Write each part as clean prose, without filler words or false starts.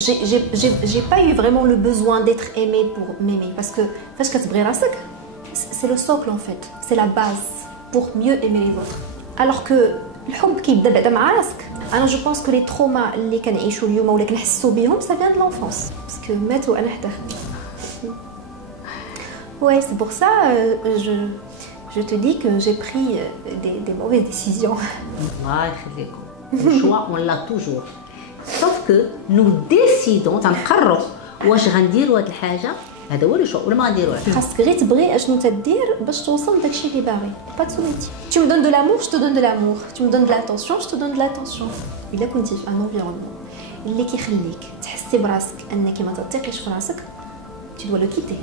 J'ai pas eu vraiment le besoin d'être aimée pour m'aimer parce que c'est le socle en fait, c'est la base pour mieux aimer les autres. Alors que الحب كيبدا بعدا مع راسك. انا جو بونس كو لي تروما اللي كنعيشوا اليوم ولا كنحسوا بهم ça vient de l'enfance parce que مات وانا حداه. Ouais, c'est pour ça je te dis que j'ai pris des mauvaises décisions. الله يخليكم. Le choix on l'a toujours. Sauf que nous décidons تنقرروا واش غنديروا هاد الحاجه هذا هو لو شو ولا ما غنديروهاش. خاصك غير تبغي اشنو تدير باش توصل داكشي اللي باغي. با تسوليتي. Tu me donnes de l'amour, je te donne de l'amour. Tu me donnes de l'attention, je te donne de l'attention. الا كنتي في ان environnement اللي كيخليك تحسي براسك انك ما تثقيش في راسك tu dois le quitter.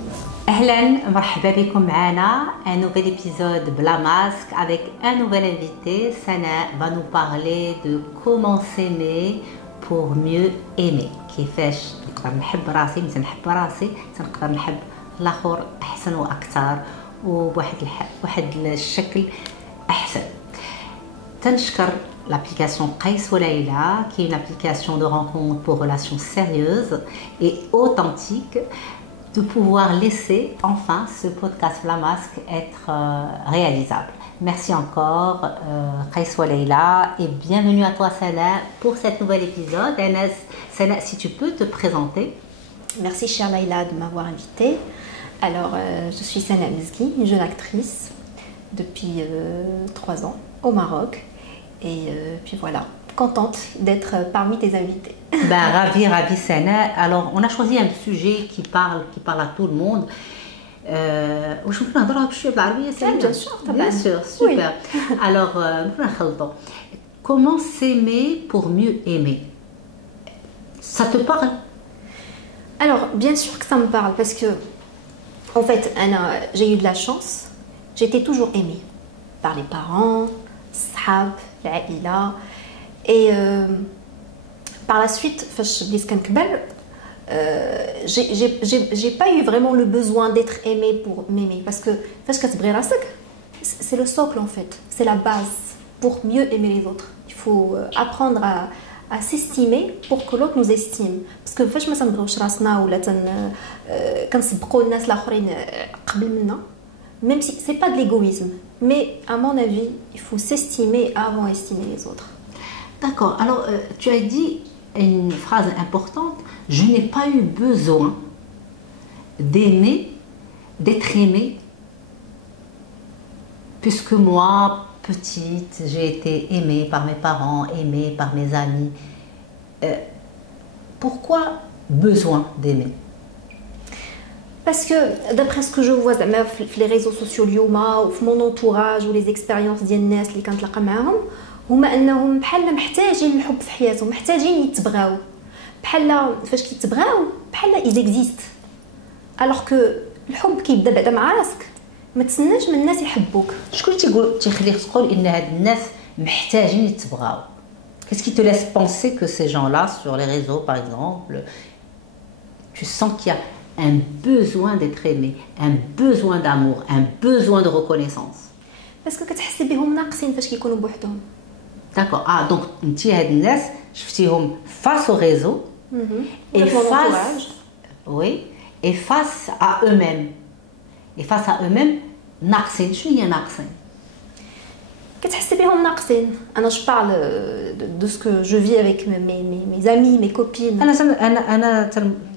اهلا مرحبا بكم معنا un nouvel épisode بلا ماسك avec un nouvel invité. Sana va nous parler de comment s'aimer pour mieux aimer. كيفاش نقدر نحب راسي مثل نحب راسي تنقدر نحب الاخر احسن واكثر وبواحد واحد الشكل احسن. تنشكر l'application قيس وليلى qui est une application de rencontre pour relations sérieuses et authentiques de pouvoir laisser enfin ce podcast La Masque être réalisable. Merci encore قيس وليلى et bienvenue à toi Sana pour cet nouvel épisode. Sana, si tu peux te présenter. Merci chère Laïla de m'avoir invitée. Alors je suis Sana Mezghi, une jeune actrice depuis 3 ans au Maroc et puis voilà, contente d'être parmi tes invités. Ben, ravi Sana. Alors on a choisi un sujet qui parle à tout le monde. واش ممكن نهضروا بشويه بالعربيه سهله؟ Bien sûr, bien sûr, super. Alors نخلطوا. Comment s'aimer pour mieux aimer? Ça te parle? Alors bien sûr que ça me parle parce que en fait j'ai eu de la chance, j'étais toujours aimée par les parents, الصحاب, العائله et par la suite فاش بديت كنكبر j'ai pas eu vraiment le besoin d'être aimée pour m'aimer parce que فاش كتبغي راسك c'est le socle en fait, c'est la base pour mieux aimer les autres. Il faut apprendre à s'estimer pour que l'autre nous estime parce que فاش ما تنبغيوش راسنا ولا كنسبقوا الناس الاخرين قبل منا même si c'est pas de l'égoïsme mais à mon avis il faut s'estimer avant d'estimer les autres. D'accord. Alors tu as dit une phrase importante, je n'ai pas eu besoin d'aimer, d'être aimée, puisque moi, petite, j'ai été aimée par mes parents, aimée par mes amis. Pourquoi besoin d'aimer? Parce que d'après ce que je vois les réseaux sociaux اليوم وفي mon entourage ou les expériences ديال الناس اللي كنتلاقى معاهم هما انهم بحال محتاجين الحب في حياتهم، محتاجين يتبغاو، بحال فاش كيتبغاو بحال ils existent. alors que الحب كيبدا بعدا مع راسك، ما تسناش من الناس يحبوك. شكون تيخليك تقول ان هاد الناس محتاجين يتبغاو؟ Qu'est-ce qui te laisse penser que ces gens-là sur les réseaux par exemple, tu sens qu'il y a un besoin d'être aimé, un besoin d'amour, un besoin de reconnaissance? parce que كتحسي بهم ناقصين فاش كيكونوا بوحدهم. D'accord. Ah, donc, tu as des gens, face au réseau et face, oui, et face à eux-mêmes. Et face à eux-mêmes, ناقصين. شنو هي ناقصين؟ كتحسي بهم ناقصين. أنا je parle de ce que je vis avec mes amis, mes copines.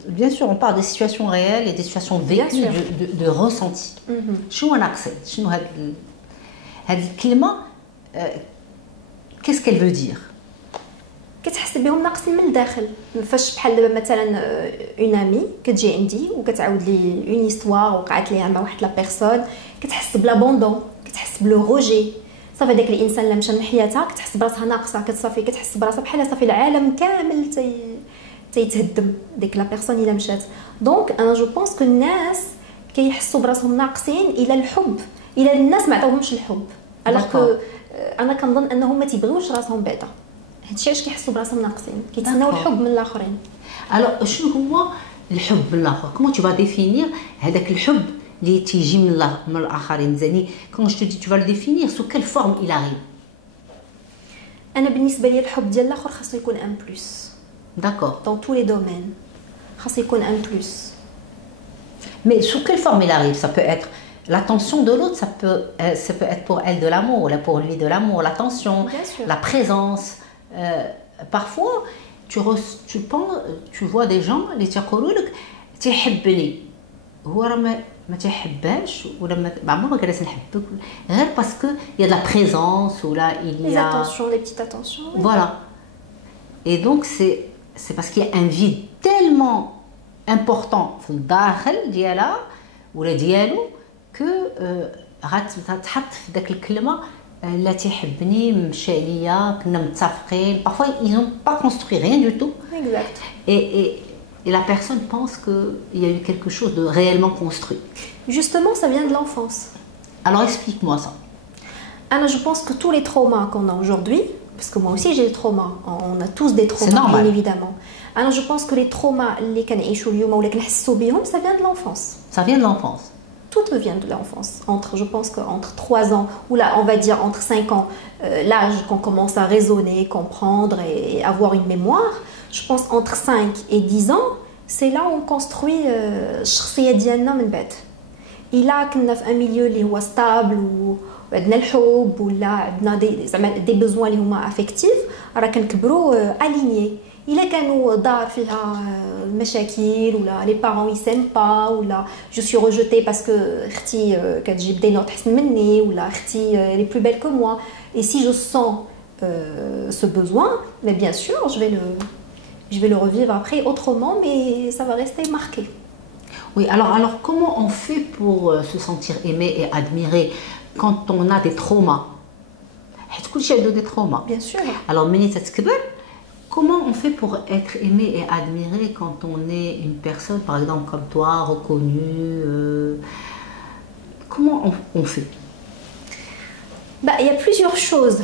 Bien sûr, on parle des situations réelles et des situations vécues, de ressenti. شنو ناقصين؟ شنو هاد الكلمة qu'est-ce qu'elle veut dire? كتحس بهم ناقصين من الداخل. فاش بحال دابا مثلا اون امي كتجي عندي وكتعاود لي اون هيستوار وقعت ليها مع واحد لا بيرسون، كتحس بلابوندون، كتحس بلو روجي. صافي داك الانسان اللي مشى من حياتها كتحس براسها ناقصه، كتصافي كتحس براسها بحال صافي العالم كامل تيتهدم ديك لا بيرسون الا مشات. دونك انا جو بونس كو الناس كيحسوا براسهم ناقصين الى الحب، الى الناس ما عطاوهمش الحب. alors que انا كنظن انهم ما تيبغيوش راسهم بعدا، هادشي علاش كيحسوا براسهم ناقصين، كيتسناو الحب من الاخرين. الو شنو هو الحب من الاخر؟ كومون tu vas définir هذاك الحب اللي تيجي من الاخرين؟ زاني كون جو دي tu vas le définir sous quelle forme il arrive؟ انا بالنسبه لي الحب ديال الاخر خاصو يكون ان بلس. D'accord. dans tous les domaines. خاص يكون un plus. Mais sous quelle forme il arrive? Ça peut être l'attention de l'autre, ça peut être pour elle de l'amour, ou pour lui de l'amour, l'attention, Bien sûr. la présence. Parfois, tu vois des gens اللي تيقولوا لك تيحبني هو راه ما تيحبهاش ولا ما عمره ما جالس نحبك غير باسكو il y a de la présence ou là il y Les a attentions, les petites attentions. Oui. voilà. Et donc c'est parce qu'il y a un vide tellement important في الداخل ديالها ولا ديالو que غتحط في داك الكلمه لا تيحبني مشى عليا كنا متفقين. Parfois ils n'ont pas construit rien du tout. Exact. Et la personne pense qu'il y a eu quelque chose de réellement construit. Justement, ça vient de l'enfance. Alors explique-moi ça. Alors, je pense que tous les traumas qu'on a aujourd'hui, parce que moi aussi j'ai des traumas, on a tous des traumas, C'est normal. bien évidemment. Alors, je pense que les traumas اللي كنعيشوا اليوم ولا كنحسوا بهم, ça vient de l'enfance. Ça vient de l'enfance. Tout vient de l'enfance. Je pense qu'entre 3 ans, ou là, on va dire entre 5 ans, l'âge qu'on commence à raisonner, comprendre et avoir une mémoire, je pense entre 5 et 10 ans, c'est là où on construit الشخصية ديالنا من بعد. إلا كنا في un milieu اللي هو stable وعندنا الحب ولا عندنا des besoins اللي هما affectifs, راه كنكبروا alignés. إلا كانوا دار فيها مشاكل ولا les parents ils s'aiment pas ولا je suis rejetée parce que اختي كتجيب des notes احسن مني ولا اختي elle est plus belle que moi, et si je sens ce besoin, mais bien sûr je vais le revivre après autrement, mais ça va rester marqué. Oui, alors comment on fait pour se sentir aimé et admiré quand on a des traumas? حيت كلشي عنده des traumas. Bien sûr. Alors ملي تتكبر comment on fait pour être aimé et admiré quand on est une personne, par exemple comme toi, reconnue comment on fait? Bah, il y a plusieurs choses.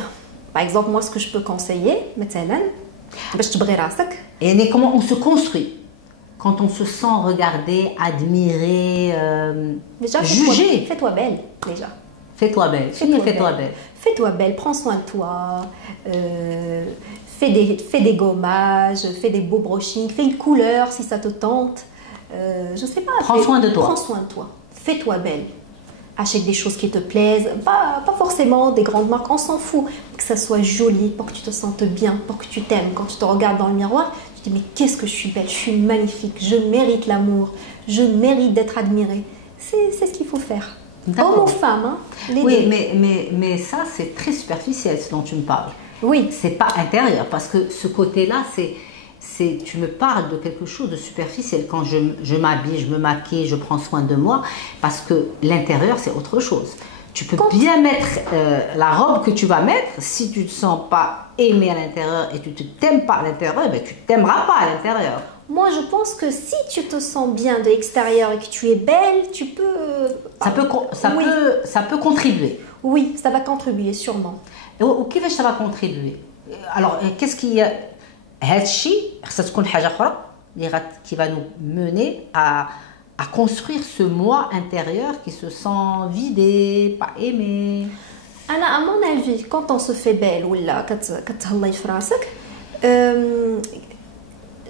Par exemple, moi, ce que je peux conseiller, مثلا باش تبغي راسك. Et comment on se construit quand on se sent regardé, admiré, Déjà, jugé? Fais-toi belle, déjà. Fais-toi belle. Fais-toi belle. Fais-toi belle, prends soin de toi. Fais des gommages, fais des beaux brushings, fais une couleur si ça te tente. Je sais pas. Prends soin de toi. Prends soin de toi. Fais-toi belle. Achète des choses qui te plaisent, pas forcément des grandes marques, on s'en fout. Que ça soit joli, pour que tu te sentes bien, pour que tu t'aimes. Quand tu te regardes dans le miroir, tu te dis mais qu'est-ce que je suis belle, je suis magnifique, je mérite l'amour, je mérite d'être admirée. C'est ce qu'il faut faire. Homme ou femme, hein, les oui, deux. mais ça c'est très superficiel ce dont tu me parles. Oui. C'est pas intérieur parce que ce côté-là tu me parles de quelque chose de superficiel. Quand je m'habille, je me maquille, je prends soin de moi, parce que l'intérieur c'est autre chose. Tu peux bien mettre la robe que tu vas mettre, si tu ne te sens pas aimé à l'intérieur et tu ne t'aimes pas à l'intérieur, ben, tu ne t'aimeras pas à l'intérieur. Moi je pense que si tu te sens bien de l'extérieur et que tu es belle, tu peux... Ça peut contribuer. Oui, ça va contribuer sûrement. وكيفاش ça va contribuer? Alors qu'est-ce qui هادشي خصها تكون حاجه اخرى اللي qui va nous mener à construire ce moi intérieur qui se sent vidé, pas aimé. أنا à mon avis, quand on se fait belle ولا كتهلاي في راسك,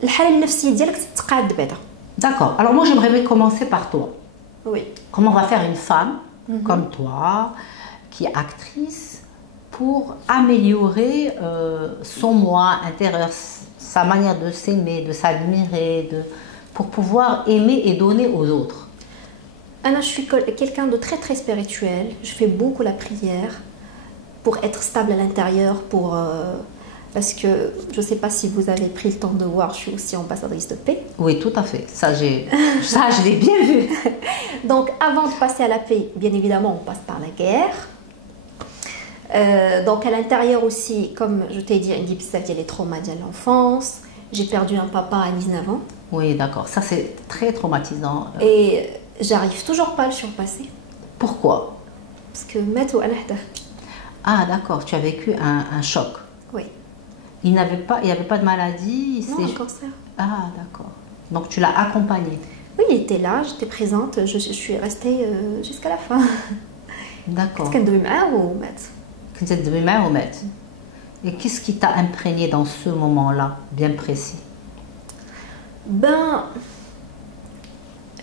الحالة النفسية ديالك تتقاد بعدا. D'accord. Alors moi j'aimerais commencer par toi. Oui. Comment on va faire une femme comme toi qui est actrice pour améliorer son moi intérieur, sa manière de s'aimer, de s'admirer, pour pouvoir aimer et donner aux autres. Anna, je suis quelqu'un de très très spirituel. Je fais beaucoup la prière pour être stable à l'intérieur, parce que je ne sais pas si vous avez pris le temps de voir, je suis aussi ambassadrice de paix. Oui, tout à fait. Ça, je l'ai bien vu. Donc, avant de passer à la paix, bien évidemment, on passe par la guerre. Donc à l'intérieur aussi, comme je t'ai dit, il y a les traumas de l'enfance. J'ai perdu un papa à 19 ans. Oui, d'accord. Ça, c'est très traumatisant. Et j'arrive toujours pas à le surpasser. Pourquoi? Parce que matou anahda. Ah, d'accord. Tu as vécu un choc. Oui. Il n'y avait pas de maladie. Non, un cancer. Ah, d'accord. Donc tu l'as accompagné. Oui, il était là, j'étais présente. Je suis restée jusqu'à la fin. D'accord. Et qu'est-ce qui t'a imprégné dans ce moment-là, bien précis? Ben,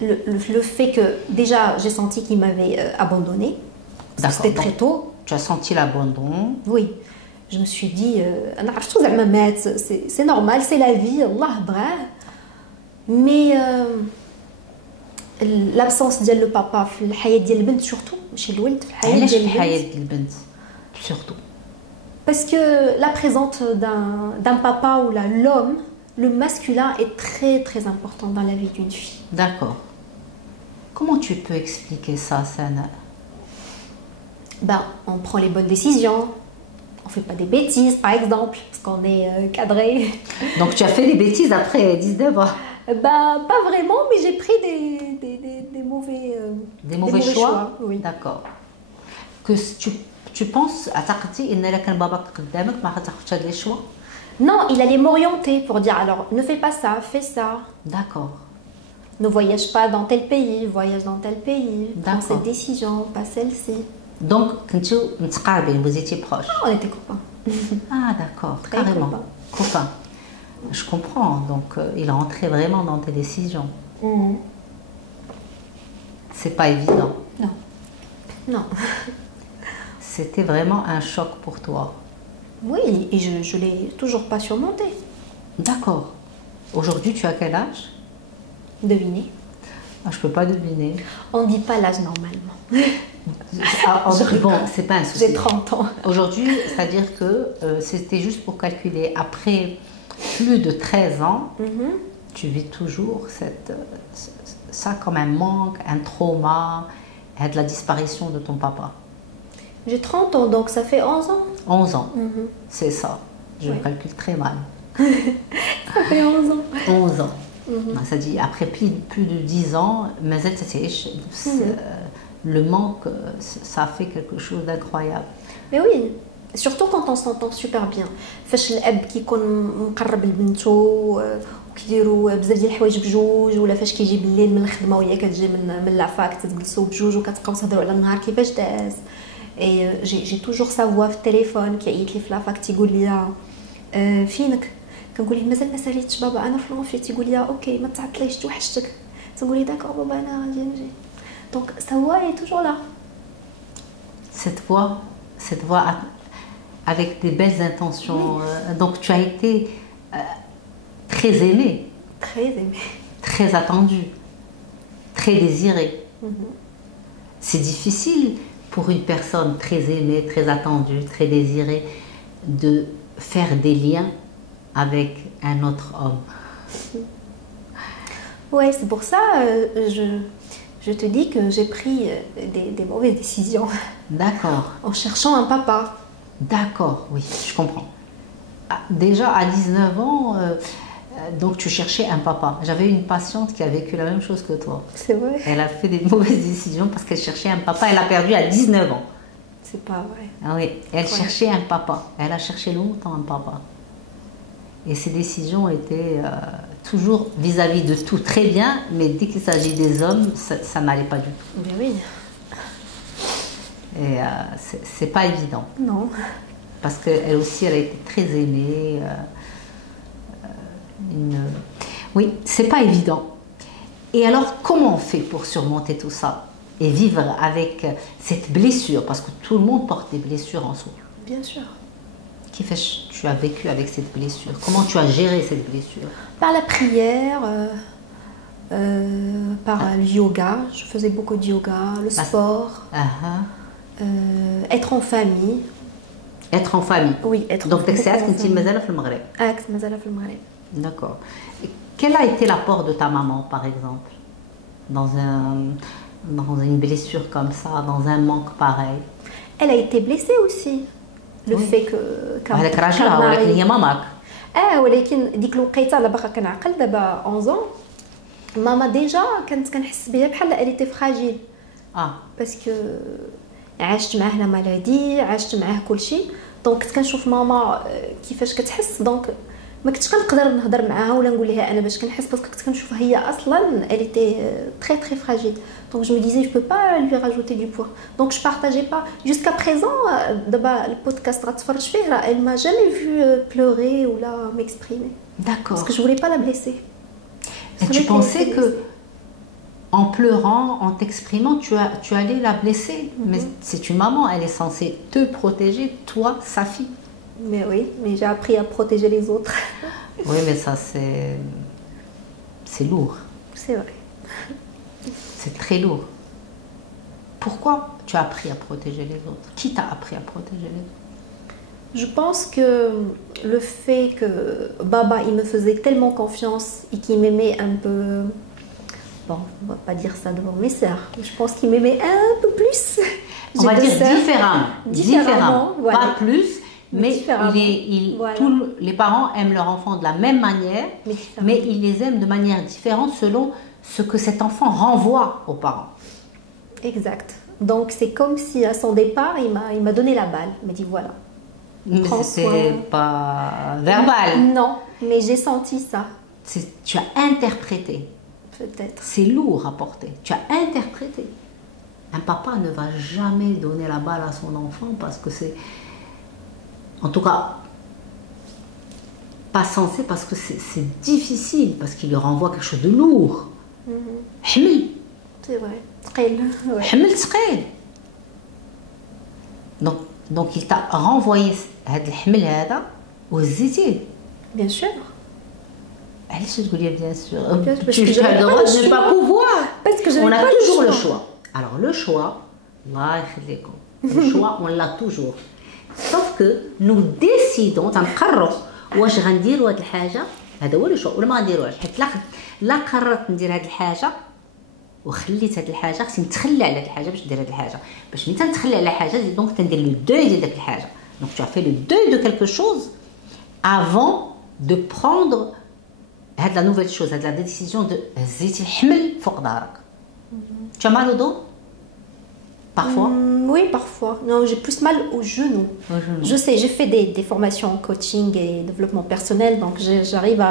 le fait que déjà j'ai senti qu'il m'avait abandonnée, parce que c'était très tôt. Tu as senti l'abandon. Oui, je me suis dit, c'est normal, c'est la vie, Allah brah. Mais l'absence de le papa في الحياة ديال البنت surtout ماشي الولد في الحياة علاش ديال في الحياة البنت. ديال البنت surtout Parce que la présence d'un papa ou là l'homme, le masculin est très très important dans la vie d'une fille. D'accord. Comment tu peux expliquer ça, Sana? Ben, on prend les bonnes décisions, on fait pas des bêtises par exemple, parce qu'on est cadré. Donc tu as fait des bêtises après 19 ans. Ben, pas vraiment, mais j'ai pris Des mauvais choix. Oui. D'accord. Que tu penses à تعقدتي ان كان باباك قدامك ما خاطرش هاد لي choix. Non, il allait m'orienter pour dire alors ne fais pas ça, fais ça. D'accord. Ne voyage pas dans tel pays, voyage dans tel pays. Prends D'accord. cette décision, pas celle-ci. Donc كنتو متقاربين, vous étiez proches. Ah, on était copains. Ah d'accord, Très carrément. copains. Copains. Je comprends. Donc il rentrait vraiment dans tes décisions. C'est pas évident. Non. Non. C'était vraiment un choc pour toi. Oui, et je l'ai toujours pas surmonté. D'accord. Aujourd'hui, tu as quel âge? Devinez. Ah, je peux pas deviner. On dit pas l'âge normalement. Bon, c'est pas un souci. J'ai 30 ans. Aujourd'hui, c'est-à-dire que c'était juste pour calculer. Après plus de 13 ans, tu vis toujours ça comme un manque, un trauma, et de la disparition de ton papa. J'ai 30 ans, donc ça fait 11 ans. 11 ans, c'est ça. Je Ouais. calcule très mal. Ça fait 11 ans. 11 ans. Ça dit, après plus de 10 ans, le manque, ça fait quelque chose d'incroyable. Mais oui, surtout quand on s'entend super bien. فاش الاب كيكون مقرب لبنته وكيديروا بزاف ديال الحوايج بجوج، ولا فاش كيجي بالليل من الخدمه وهي كتجي من لافاك تجلسوا بجوج وكتبقاو تهضروا على النهار كيفاش داز. Et j'ai toujours sa voix في التليفون كيعيط لي في لافاك تيقول لي فينك؟ كنقول ليه مازال ما ساليتش بابا انا في لونفي. تيقول لي اوكي ما تعطليش توحشتك. تنقول لي داكور بابا انا غادي نجي. دونك sa voix est toujours là. Cette voix avec des belles intentions. Donc tu as été très aimée. Très aimée. Très attendue. Très désirée. C'est difficile pour une personne très aimée, très attendue, très désirée, de faire des liens avec un autre homme. Ouais, c'est pour ça je te dis que j'ai pris des mauvaises décisions. D'accord. En cherchant un papa. D'accord, oui, je comprends. Déjà à 19 ans, donc tu cherchais un papa. J'avais une patiente qui a vécu la même chose que toi. C'est vrai. Elle a fait des mauvaises décisions parce qu'elle cherchait un papa. Elle a perdu à 19 ans. C'est pas vrai. Ah oui, elle cherchait un papa. Elle a cherché longtemps un papa. Et ses décisions étaient toujours vis-à-vis de tout très bien, mais dès qu'il s'agit des hommes, ça n'allait pas du tout. Mais oui. Et c'est pas évident. Non. Parce qu'elle aussi, elle a été très aimée. Oui, c'est pas évident. Et alors, comment on fait pour surmonter tout ça et vivre avec cette blessure? Parce que tout le monde porte des blessures en soi. Bien sûr. Qui fait tu as vécu avec cette blessure? Comment tu as géré cette blessure? Par la prière, par le yoga. Je faisais beaucoup de yoga, le sport. Être en famille. Être en famille. Oui, être Donc, en famille. كنتي مازال في المغرب. كنت مازال في المغرب. D'accord. Et quel a été l'apport de ta maman, par exemple, dans une blessure comme ça, dans un manque pareil? Elle a été blessée aussi. Le fait que هذاك راجلها ولكن هي ماماك. ولكن ديك الوقيته انا باقا كنعقل دابا 11 ans. ماما ديجا كنت كنحس بها بحال elle était fragile. باسكو عشت معاه لا مالادي، عشت معاه كلشي، دونك كنت كنشوف ماما كيفاش كتحس، دونك ما كنتش كنقدر نهضر معاها ولا نقول لها انا باش كنحس، باسكو كنت كنشوفها هي اصلا elle était très très fragile. Donc je me disais je peux pas lui rajouter du poids. Donc je partageais pas jusqu'à présent. دابا البودكاست غتفرج فيه راه elle m'a jamais vu pleurer ou là m'exprimer. D'accord. Parce que je voulais pas la blesser. Et tu pensais que en pleurant, en t'exprimant, tu allais la blesser. Mais c'est une maman, elle est censée te protéger, toi, sa fille. Mais oui, mais j'ai appris à protéger les autres. Oui, mais ça, c'est lourd. C'est vrai. C'est très lourd. Pourquoi tu as appris à protéger les autres? Qui t'a appris à protéger les autres? Je pense que le fait que Baba, il me faisait tellement confiance et qu'il m'aimait un peu... Bon, on va pas dire ça devant mes sœurs. Je pense qu'il m'aimait un peu plus. On va dire différemment. Différemment, voilà. Pas plus, mais voilà. tous les parents aiment leur enfant de la même manière, mais ils les aiment de manière différente selon ce que cet enfant renvoie aux parents. Exact. Donc c'est comme si à son départ, il m'a donné la balle. Il m'a dit voilà. Mais c'était pas verbal. Non, mais j'ai senti ça. Tu as interprété. Peut-être. C'est lourd à porter. Tu as interprété. Un papa ne va jamais donner la balle à son enfant parce que c'est... En tout cas, pas censé parce que c'est difficile, parce qu'il lui renvoie quelque chose de lourd. حمل. C'est vrai. ثقيل. حمل ثقيل. Donc il t'a renvoyé هذا الحمل هذا وهزيتيه. Bien sûr. علاش تقولي bien sûr? Parce Tu que as le droit de ne pas pouvoir. Parce que On a toujours le choix. Alors le choix, Allah يخليكم. Le choix, on l'a toujours. Sauf que nous décidons تنقرروا واش غنديروا هذه الحاجه، هذا هو لو شو ولا ما غنديروهاش، حيت لا قررت ندير هذه الحاجه وخليت هذه الحاجه خصني نتخلى على هذه الحاجه باش ندير هذه الحاجه، باش ملي تنتخلى على حاجه دونك تندير لو دوي ديال داك الحاجه. Donc tu as fait le deuil de quelque chose avant de prendre هاد la nouvelle chose, هاد la décision de هزيتي الحمل فوق ظهرك. Tu as mal au dos? Parfois? Oui, parfois. Non, j'ai plus mal au genou. Je sais, j'ai fait des formations en coaching et développement personnel, donc j'arrive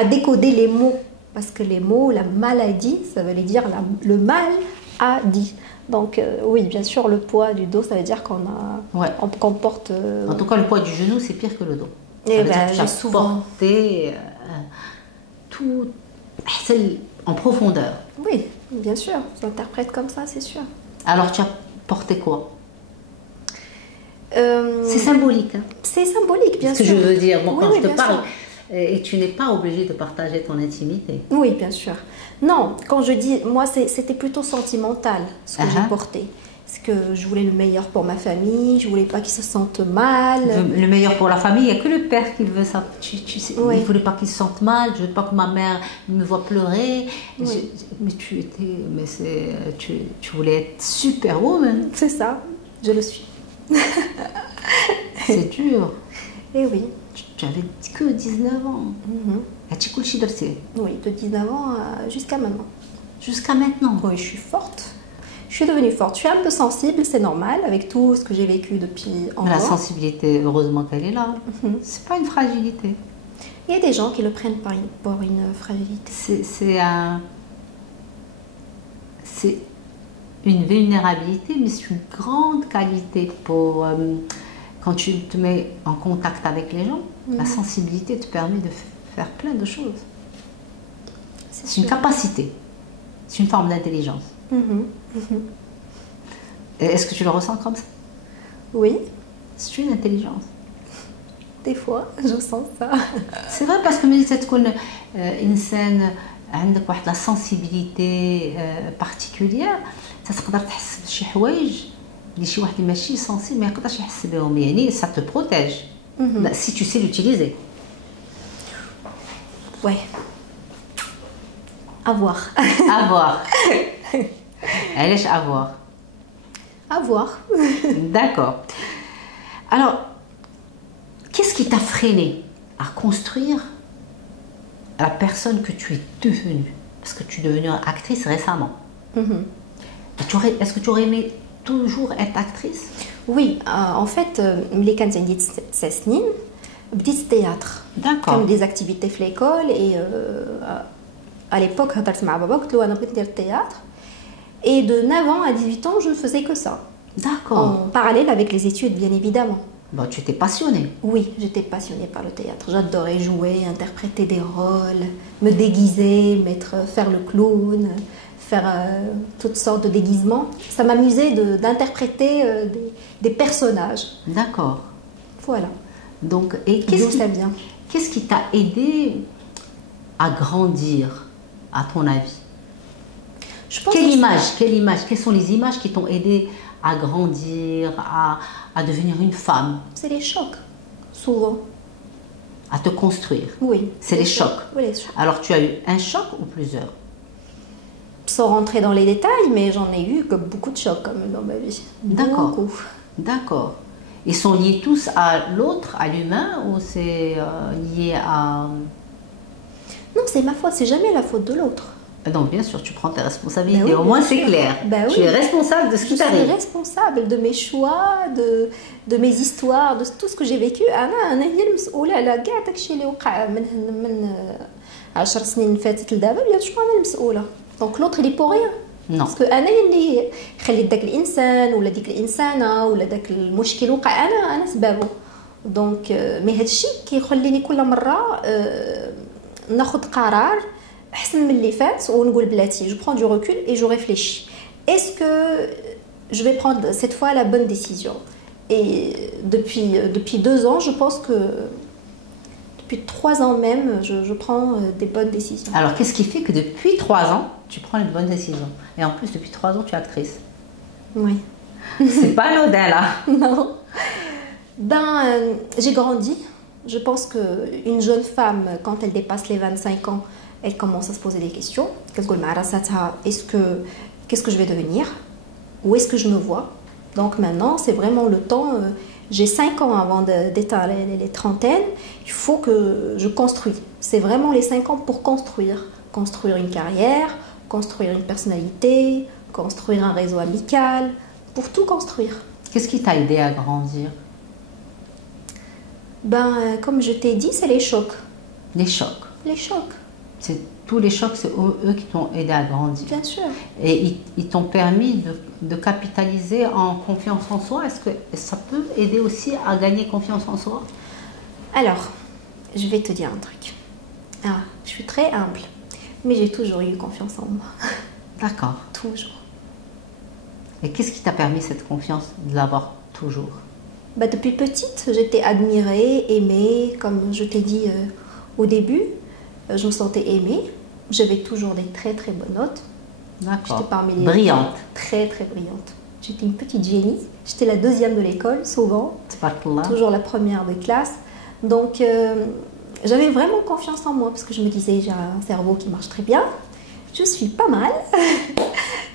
à décoder les mots. Parce que les mots, la maladie, ça veut dire le mal a dit. Donc oui, bien sûr, le poids du dos, ça veut dire qu'on porte... En tout cas, le poids du genou, c'est pire que le dos. Ça veut dire que tu as souvent porté tout en profondeur. Oui, bien sûr, ça s'interprète comme ça, c'est sûr. Alors, tu as porté quoi? C'est symbolique. Hein? C'est symbolique, bien sûr. Ce que je veux dire, bon, quand oui, je te parle, et tu n'es pas obligé de partager ton intimité. Oui, bien sûr. Non, quand je dis, moi, c'était plutôt sentimental ce que j'ai porté. Parce que je voulais le meilleur pour ma famille, je voulais pas qu'ils se sentent mal. Le meilleur pour la famille, il n'y a que le père qui veut ça. Tu sais, Oui. Il ne voulait pas qu'ils se sentent mal, je ne veux pas que ma mère me voie pleurer. Oui. Tu voulais être superwoman. C'est ça, je le suis. C'est dur. Eh oui. Tu avais que 19 ans. Oui, de 19 ans jusqu'à maintenant. Jusqu'à maintenant? Oui, je suis forte. Je suis devenue forte. Je suis un peu sensible, c'est normal, avec tout ce que j'ai vécu depuis enfant. La sensibilité, heureusement qu'elle est là. C'est pas une fragilité. Il y a des gens qui le prennent pour une fragilité. C'est une vulnérabilité, mais c'est une grande qualité pour... quand tu te mets en contact avec les gens, la sensibilité te permet de faire plein de choses. C'est une capacité. C'est une forme d'intelligence. Est-ce que tu le ressens comme ça? Oui. C'est une intelligence. Des fois, je sens ça. C'est vrai parce que ملي تكون إنسان عندك واحد la sensibilité particulière تقدر تحس بشي حوايج اللي شي واحد ماشي sensible ما يقدرش يحس بهم يعني ça te protège. Si tu sais l'utiliser. Ouais. À voir. À voir. علاش à voir? À voir. D'accord. Alors, qu'est-ce qui t'a freiné à construire la personne que tu es devenue? Parce que tu es devenue actrice récemment. Est-ce que tu aurais aimé toujours être actrice? Oui, en fait, ملي كانت عندي 9 سنين بديت التياتر. كانوا des activités في l'école et à l'époque هضرت مع بابا قلت له انا بغيت ندير التياتر. Et de 9 ans à 18 ans, je ne faisais que ça. D'accord. En parallèle avec les études, bien évidemment. Bon, tu étais passionnée. Oui, j'étais passionnée par le théâtre. J'adorais jouer, interpréter des rôles, me déguiser, faire le clown, faire toutes sortes de déguisements. Ça m'amusait d'interpréter des personnages. D'accord. Voilà. Donc, et qu'est-ce qui t'a aidé à grandir, à ton avis? Quelle image, quelles sont les images qui t'ont aidé à grandir, à devenir une femme? C'est les chocs, souvent. À te construire? Oui. C'est les chocs. Oui, les chocs. Alors, tu as eu un choc ou plusieurs? Sans rentrer dans les détails, mais j'en ai eu beaucoup de chocs quand même dans ma vie. D'accord. Beaucoup. D'accord. Ils sont liés tous à l'autre, à l'humain, ou c'est lié à... Non, c'est ma faute, c'est jamais la faute de l'autre. Donc, bien sûr, tu prends tes responsabilités. Oui, au moins, c'est clair. Oui. Tu es responsable de ce qui t'arrive. Je suis responsable de mes choix, de mes histoires, de tout ce que j'ai vécu. أنا هي المسؤولة على كاع داكشي اللي وقع من 10 سنين فاتت لدابا. بيان سور أنا المسؤولة. Donc l'autre il est pour rien. Non. Parce que أنا اللي خليت داك الإنسان ولا ديك الإنسانة ولا داك المشكل وقع أنا سبابه. Donc مي هذا الشيء كيخليني كل مرة ناخذ قرار أحسن من اللي فات ونقول بلاتي je prends du recul et je réfléchis. Est-ce que je vais prendre cette fois la bonne décision? Et depuis 2 ans, je pense que depuis 3 ans même, je prends des bonnes décisions. Alors, qu'est-ce qui fait que depuis 3 ans, tu prends une bonne décision? Et en plus, depuis 3 ans, tu es actrice. Oui. C'est pas anodin là. Non. J'ai grandi. Je pense qu'une jeune femme, quand elle dépasse les 25 ans, elle commence à se poser des questions. Qu'est-ce que je vais devenir? Où est-ce que je me vois? Donc maintenant, c'est vraiment le temps. J'ai 5 ans avant d'atteindre les trentaines. Il faut que je construise. C'est vraiment les 5 ans pour construire. Construire une carrière, construire une personnalité, construire un réseau amical, pour tout construire. Qu'est-ce qui t'a aidé à grandir? Comme je t'ai dit, c'est les chocs. Les chocs. Les chocs. Tous les chocs, c'est eux qui t'ont aidé à grandir. Bien sûr. Et ils t'ont permis de capitaliser en confiance en soi. Est-ce que ça peut aider aussi à gagner confiance en soi? Alors, je vais te dire un truc. Je suis très humble, mais j'ai toujours eu confiance en moi. D'accord. Toujours. Et qu'est-ce qui t'a permis cette confiance de l'avoir toujours? Depuis petite, j'étais admirée, aimée, comme je t'ai dit au début. Je me sentais aimée. J'avais toujours des très très bonnes notes. D'accord. J'étais parmi les brillante. Très très brillante. J'étais une petite génie. J'étais la 2e de l'école, souvent. Tabarakallah. Toujours la première de classe. Donc j'avais vraiment confiance en moi parce que je me disais j'ai un cerveau qui marche très bien. Je suis pas mal.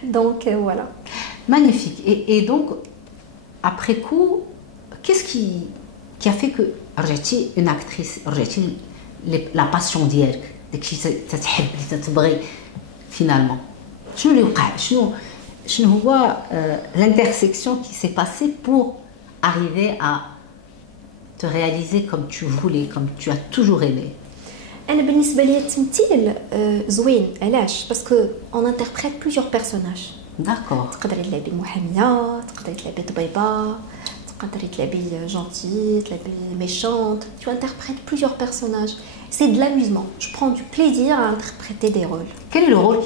Donc voilà. Magnifique. Et donc, après coup, qu'est-ce qui a fait que رجعتي une actrice, رجعتي la passion ديالك داكشي تتحب اللي تتبغي finalement? شنو اللي وقع؟ شنو هو l'intersection qui s'est passée pour arriver à te réaliser comme tu voulais, comme tu as toujours aimé? أنا بالنسبة لي التمثيل زوين. علاش؟ باسكو on interprète plusieurs personnages. D'accord. تقدري تلعبي المحامية، تقدري تلعبي طبيبة، تقدري تلعبي جentille, تلعبي méchante. Tu interprètes plusieurs personnages. C'est de l'amusement. Je prends du plaisir à interpréter des rôles. Quel est le rôle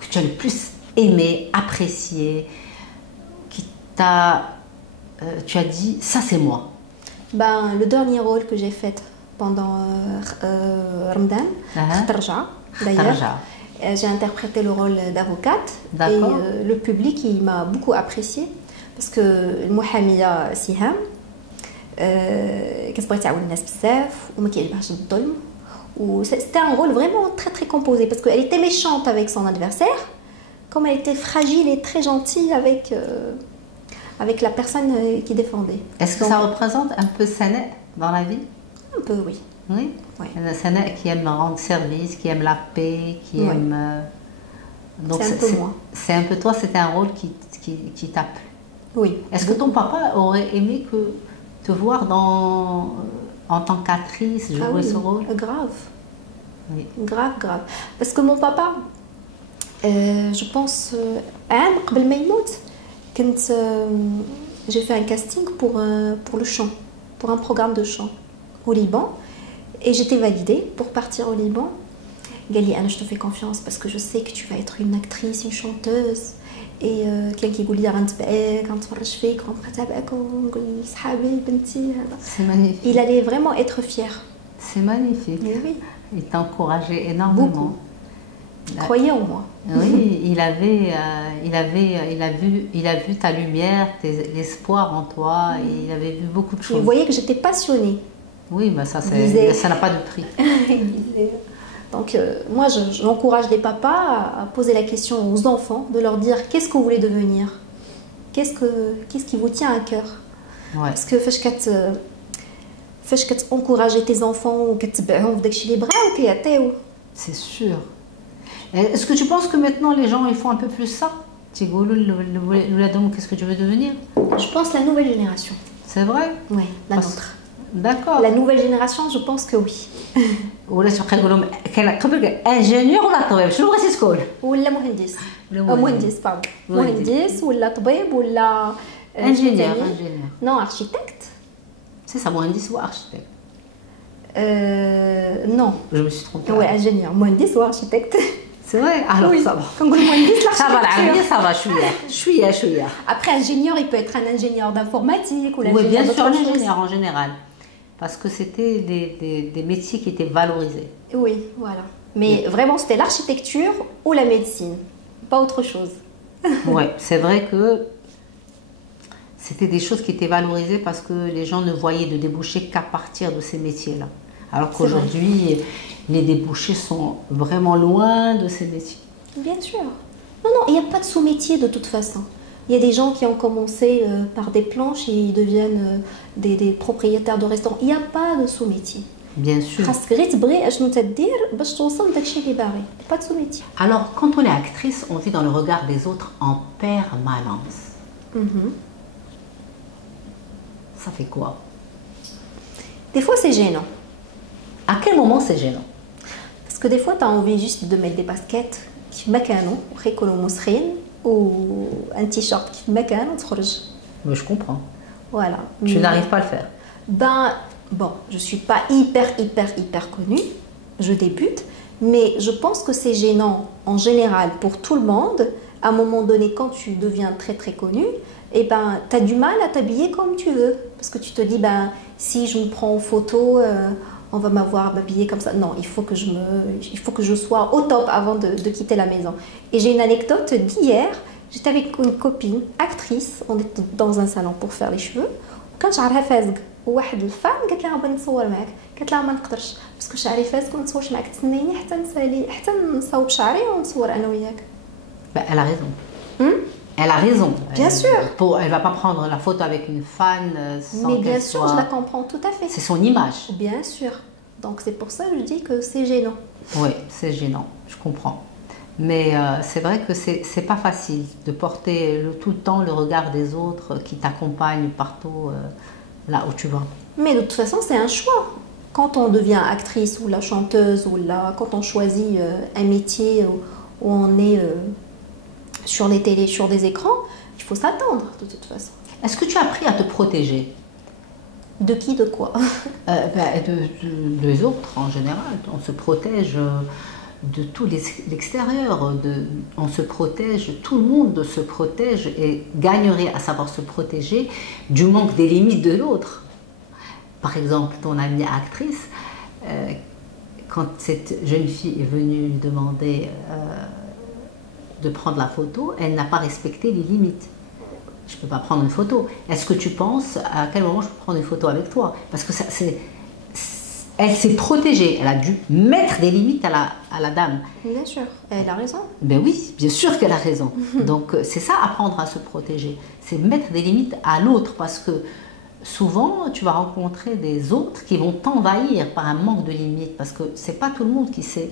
que tu as le plus aimé, apprécié, qui t'a... tu as dit, ça c'est moi? Le dernier rôle que j'ai fait pendant Ramadan, Khatarja, d'ailleurs, j'ai interprété le rôle d'avocate. Et le public il m'a beaucoup apprécié parce que المحامية سهام كتبغي تعاون الناس بزاف وما كيعجبهاش الظلم. C'était un rôle vraiment très très composé parce qu'elle était méchante avec son adversaire, comme elle était fragile et très gentille avec la personne qui défendait. Est-ce que ça représente un peu Sana dans la vie? Un peu, oui. Oui. Sana qui aime rendre service, qui aime la paix, qui aime. Donc c'est un peu moi. C'est un peu toi. C'était un rôle qui t'a plu. Oui. Est-ce que ton papa aurait aimé te voir en tant qu'actrice jouer ce rôle? Grave. Oui. Grave. Parce que mon papa, je pense, عام قبل ما يموت كنت j'ai fait un casting pour le chant, pour un programme de chant au Liban. Et j'étais validée pour partir au Liban. Gali, Anna, je te fais confiance parce que je sais que tu vas être une actrice, une chanteuse. Et quelqu'un qui dit C'est magnifique. il allait vraiment être fier. C'est magnifique. Oui. Il t'a encouragé énormément. Beaucoup. Croyez en moi. Oui, il a vu ta lumière, l'espoir en toi, et il avait vu beaucoup de choses. Il voyait que j'étais passionnée. Oui, bah ça n'a pas de prix. Donc moi, j'encourage les papas à poser la question aux enfants, de leur dire qu'est-ce que vous voulez devenir, qu'est-ce qui vous tient à cœur. Ouais. Parce que فاش encourager tes enfants ou كتبعهم في داكشي اللي بغاو كيعطيو. C'est sûr. Est-ce que tu penses que maintenant les gens ils font un peu plus ça? Qu'est-ce que tu veux devenir? Je pense la nouvelle génération. C'est vrai? Oui, la nôtre. D'accord. La nouvelle génération, je pense que oui. ولا تبقى يقول لهم كان قبل انجينيور ولا طبيب شنو بغيتي تكون؟ ولا مهندس. مهندس باردون. مهندس. مهندس ولا طبيب ولا ingénieur. Non, architecte. C'est ça, مهندس ou architecte? Non. Je me suis trompée. Ouais, ingénieur, مهندس ou architecte. C'est vrai? Alors oui. ça va. كنقول مهندس Ça va, l'architecture. ça va, شوية. Après ingénieur, il peut être un ingénieur d'informatique ou Oui, l'ingénieur bien sûr, d'autre chose. l'ingénieur en général. Parce que c'était des métiers qui étaient valorisés. Oui, voilà. Mais vraiment, c'était l'architecture ou la médecine, pas autre chose. Oui, c'est vrai que c'était des choses qui étaient valorisées parce que les gens ne voyaient de débouchés qu'à partir de ces métiers-là. Alors qu'aujourd'hui, les débouchés sont vraiment loin de ces métiers. Bien sûr. Non, il n'y a pas de sous-métier de toute façon. Il y a des gens qui ont commencé par des planches et ils deviennent des propriétaires de restaurants. Il n'y a pas de sous-métier. Bien sûr. Pas de sous-métier. Alors, quand on est actrice, on vit dans le regard des autres en permanence. Ça fait quoi? Des fois, c'est gênant. À quel moment c'est gênant? Parce que des fois, tu as envie juste de mettre des baskets qui مكانو ويكونوا مسخين ou un t-shirt qui مكانو تخرج. Mais je comprends. Voilà. Tu n'arrives pas à le faire. Ben, bon, je suis pas hyper connue. Je débute. Mais je pense que c'est gênant en général pour tout le monde. À un moment donné, quand tu deviens très connu, et ben, tu as du mal à t'habiller comme tu veux. Parce que tu te dis, ben, si je me prends en photo, on va m'avoir habillée comme ça. Non, il faut que je sois au top avant de quitter la maison. Et j'ai une anecdote d'hier. J'étais avec une copine, actrice. On était dans un salon pour faire les cheveux. كان شعرها فازق وواحد الفام قالت لها بغيت نصور معاك قالت لها ما نقدرش باسكو شعري فازق وما نصورش معاك تسنيني حتى نصاوب شعري ونصور انا وياك. Ben, elle a raison. Elle a raison. Bien sûr. Elle ne va pas prendre la photo avec une fan sans Mais bien qu'elle sûr, soit... je la comprends tout à fait. C'est son image. Bien sûr. Donc c'est pour ça que je dis que c'est gênant. Oui, c'est gênant, je comprends. Mais c'est vrai que c'est pas facile de porter tout le temps le regard des autres qui t'accompagnent partout là où tu vas. Mais de toute façon, c'est un choix. Quand on devient actrice ou la chanteuse ou quand on choisit un métier où on est sur les télés, sur des écrans, il faut s'attendre de toute façon. Est-ce que tu as appris à te protéger? De qui, de quoi? Des autres en général. On se protège de tout l'extérieur. On se protège, tout le monde se protège et gagnerait à savoir se protéger du manque des limites de l'autre. Par exemple, ton amie actrice, quand cette jeune fille est venue lui demander de prendre la photo, elle n'a pas respecté les limites. Je ne peux pas prendre une photo. Est-ce que tu penses à quel moment je peux prendre une photo avec toi? Parce que elle s'est protégée. Elle a dû mettre des limites à la dame. Bien sûr, elle a raison. Ben oui, bien sûr qu'elle a raison. Donc c'est ça, apprendre à se protéger. C'est mettre des limites à l'autre parce que souvent tu vas rencontrer des autres qui vont t'envahir par un manque de limites parce que c'est pas tout le monde qui sait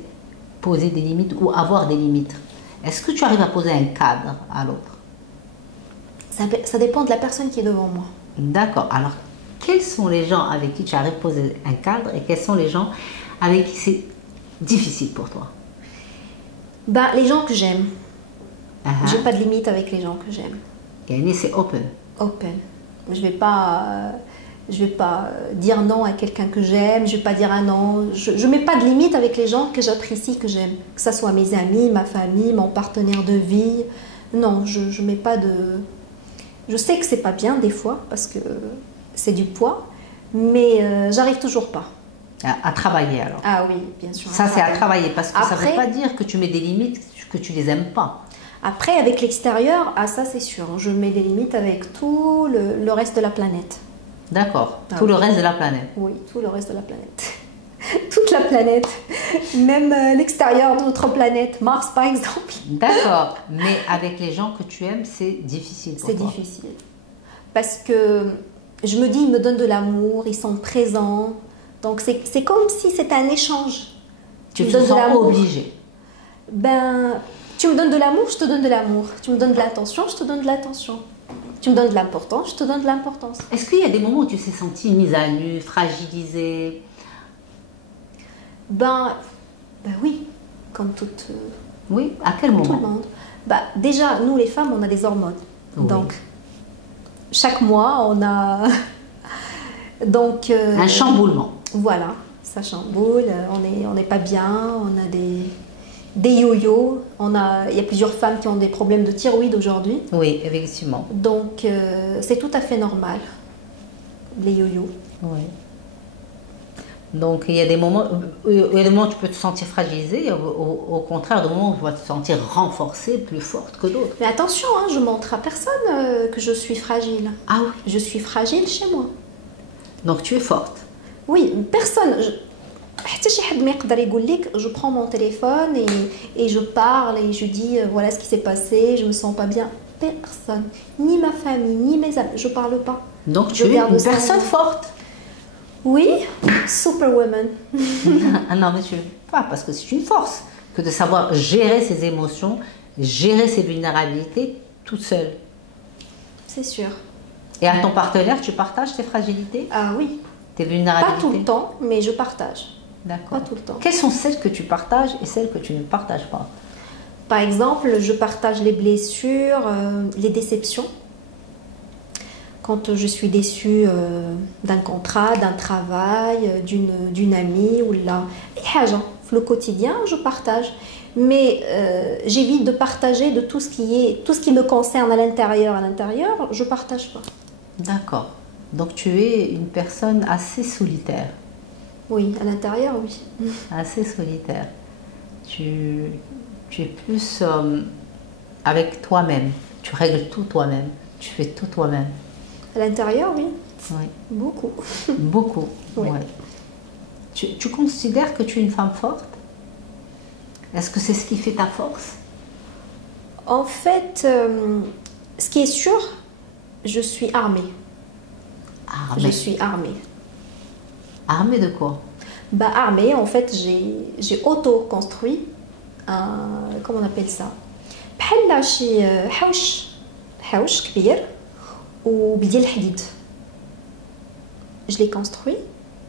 poser des limites ou avoir des limites. Est-ce que tu arrives à poser un cadre à l'autre? Ça dépend de la personne qui est devant moi. D'accord. Alors, quels sont les gens avec qui tu arrives à poser un cadre et quels sont les gens avec qui c'est difficile pour toi? Ben, les gens que j'aime. J'ai pas de limite avec les gens que j'aime. Yani c'est open. Open. Je vais pas dire non à quelqu'un que j'aime, je vais pas dire un non. Je mets pas de limite avec les gens que j'apprécie, que j'aime. Que ce soit mes amis, ma famille, mon partenaire de vie. Non, je mets pas de... Je sais que c'est pas bien des fois, parce que c'est du poids, mais j'arrive toujours pas. À travailler alors. Ah oui, bien sûr. Ça, c'est à travailler, parce que ça Après, veut pas dire que tu mets des limites, que tu les aimes pas. Après, avec l'extérieur, ah ça c'est sûr, je mets des limites avec tout le reste de la planète. D'accord. Ah Tout oui. le reste de la planète. Oui, tout le reste de la planète. Toute la planète. Même l'extérieur de notre planète, Mars par exemple. D'accord. Mais avec les gens que tu aimes, c'est difficile pour C'est toi. difficile. Parce que je me dis, ils me donnent de l'amour, ils sont présents. Donc c'est comme si c'était un échange. Tu me te donnes de sens l'amour. obligé. Ben, tu me donnes de l'amour, je te donne de l'amour. Tu me donnes de l'attention, je te donne de l'attention. Tu me donnes de l'importance, je te donne de l'importance. Est-ce qu'il y a des moments où tu t'es sentie mise à nu, fragilisée? Ben oui, comme Oui. À quel tout le moment? monde. Ben, déjà, nous les femmes, on a des hormones. Oui. Donc, chaque mois, on a... Donc, Un chamboulement. voilà, ça chamboule, on n'est pas bien, on a des yo-yo. Il y a plusieurs femmes qui ont des problèmes de thyroïde aujourd'hui. Oui, effectivement. Donc, c'est tout à fait normal, les yo-yo. Oui. Donc, il y a des moments où tu peux te sentir fragilisée, et au contraire, des moments où tu vas te sentir renforcée, plus forte que d'autres. Mais attention, hein, je montre à personne que je suis fragile. Ah oui. Je suis fragile chez moi. Donc, tu es forte. Oui, personne. حتى شي حد ما يقدر يقول لك je prends mon téléphone et je parle et je dis voilà ce qui s'est passé, je me sens pas bien. Personne, ni ma famille, ni mes amis, je parle pas. Donc, Je tu es garde une ça. personne forte. Oui, superwoman. Ah non, mais tu ne veux pas, parce que c'est une force que de savoir gérer ses émotions, gérer ses vulnérabilités toute seule. C'est sûr. Et à ton partenaire, tu partages tes fragilités, Ah oui, tes pas vulnérabilités? tout le temps, mais je partage. D'accord. Pas tout le temps. Quelles sont celles que tu partages et celles que tu ne partages pas? Par exemple, je partage les blessures, les déceptions. Quand je suis déçue d'un contrat, d'un travail, d'une amie ou là, le quotidien, je partage. Mais j'évite de partager de tout ce qui me concerne à l'intérieur, je partage pas. D'accord. Donc tu es une personne assez solitaire. Oui, à l'intérieur, oui. Assez solitaire. Tu es plus avec toi-même. Tu règles tout toi-même. Tu fais tout toi-même. À l'intérieur, oui. Oui. Beaucoup. Beaucoup. Oui. Ouais. Tu considères que tu es une femme forte? Est-ce que c'est ce qui fait ta force? En fait, ce qui est sûr, je suis armée. Armée. Je suis armée. Armée de quoi? Bah, armée, en fait, j'ai auto-construit un... Comment on appelle ça? بحال شي حوش كبير وبديال الحديد. Je l'ai construit